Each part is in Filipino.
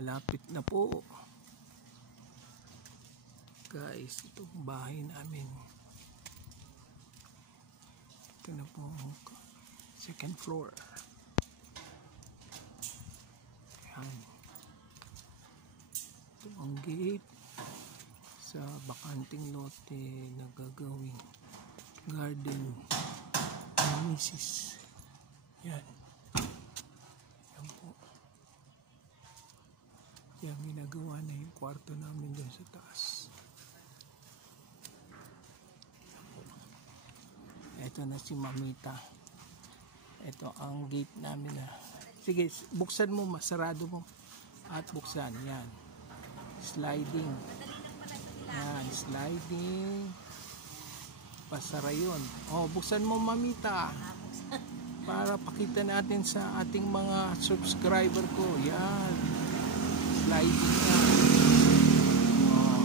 Malapit na po. Guys, ito ang bahay namin. Ito na po ang second floor. Yan. Ito ang gate sa bakanting lote na gagawing garden ng misis. Yan. Yan po. Yan, ginagawa na yung kwarto namin dun sa taas. Ito na si Mamita. Ito ang gate namin na. Sige, buksan mo, masarado mo. At buksan, yan. Sliding. Yan, sliding. Pasara yun. Oh, buksan mo, Mamita. Para pakita natin sa ating mga subscriber ko. Yan. Sliding na. Oh.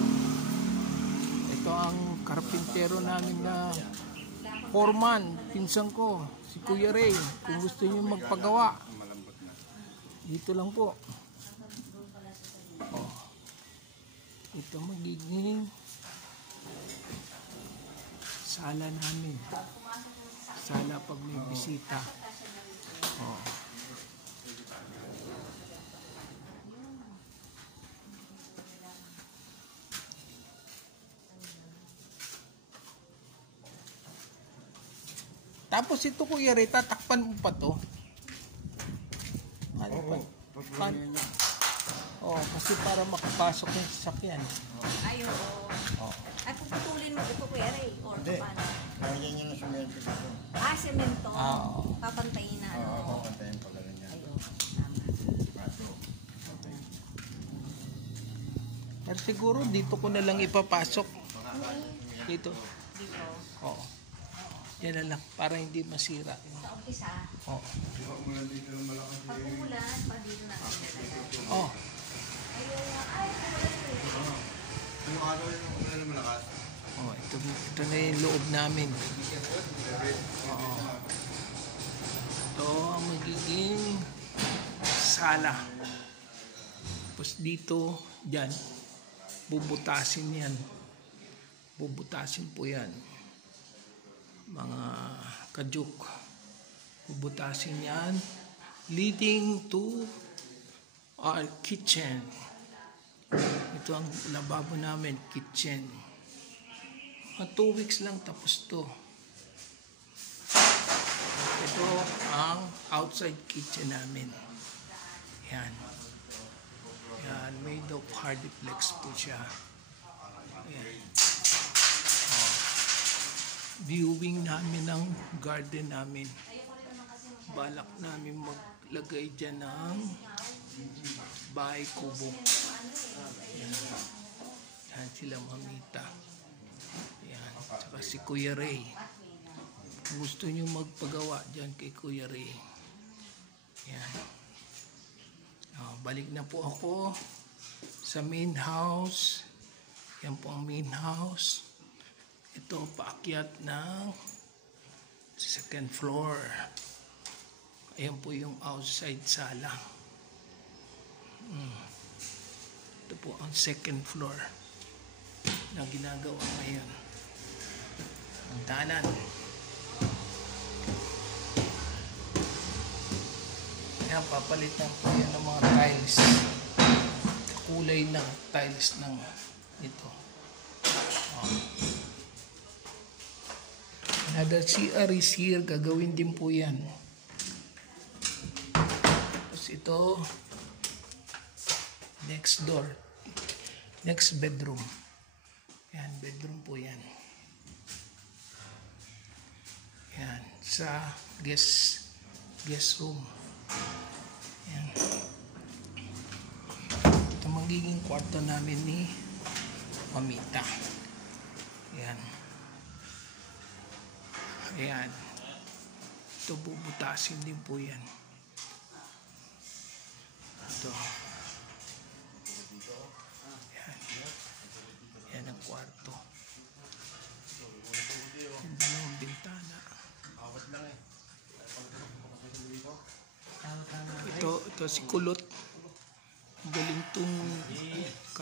Ito ang karpintero namin na foreman, pinsan ko, si Kuya Ray. Kung gusto niyo magpagawa, dito lang po. Oh. Ito magiging sala namin. Sala pag may bisita. Oh. Tapos ito, Kuya Ray, tatakpan mo pa to. Kasi para makapasok yung sasakyan. Ay, oo. Ay, puputulin mo ito, Kuya Ray? Or paano? Lagyan niya ng semento dito. Semento. Papantayin na. Oo, papantayin pala niya. Ayun, tama. Pero siguro dito ko na lang ipapasok. Dito. Dito. Oo. Yan na lang, para hindi masira. Sa umpisa. Oo. Pag umulan, pa dito natin. Oh. Ayun, ay, umulan. Yung araw yung umulan na malakas. Oh, ito na yung loob namin. Oo. Ito ang magiging sala. Tapos dito, dyan, bubutasin yan. Bubutasin po yan. Mga kajuk. Bubutasin yan. Leading to our kitchen. Ito ang lababo namin, kitchen. 2 weeks lang tapos to. Ito ang outside kitchen namin. Yan. Yan, made of hardiplex po siya. Ayan. Viewing namin ng garden namin. Balak namin maglagay dyan ng bahay kubo. Yan. Yan sila Mamita. Yan. Saka si Kuya Ray. Kung gusto nyo magpagawa dyan kay Kuya Ray. Yan. Balik na po ako sa main house. Yan po ang main house. Ito paakyat ng second floor. Ayan po yung outside sala. Ito po ang second floor na ginagawa ngayon. Ang tanan. Ayan, papalitan po yan ng mga tiles. Kulay ng tiles ng ito. Another CR is here. Gagawin din po yan. Tapos ito, next door. Next bedroom. Yan, bedroom po yan. Yan, sa guest room. Yan. Ito magiging kwarto namin ni Mamita. Yan. Ayan. Ito bubutasin din po yan. Ito. Ayan. Yan ang kwarto. Yung dalawang bintana. Ito si Kulot. Galing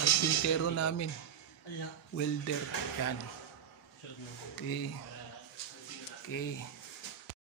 Karpintero namin. Welder. Yan. Okay. Okay.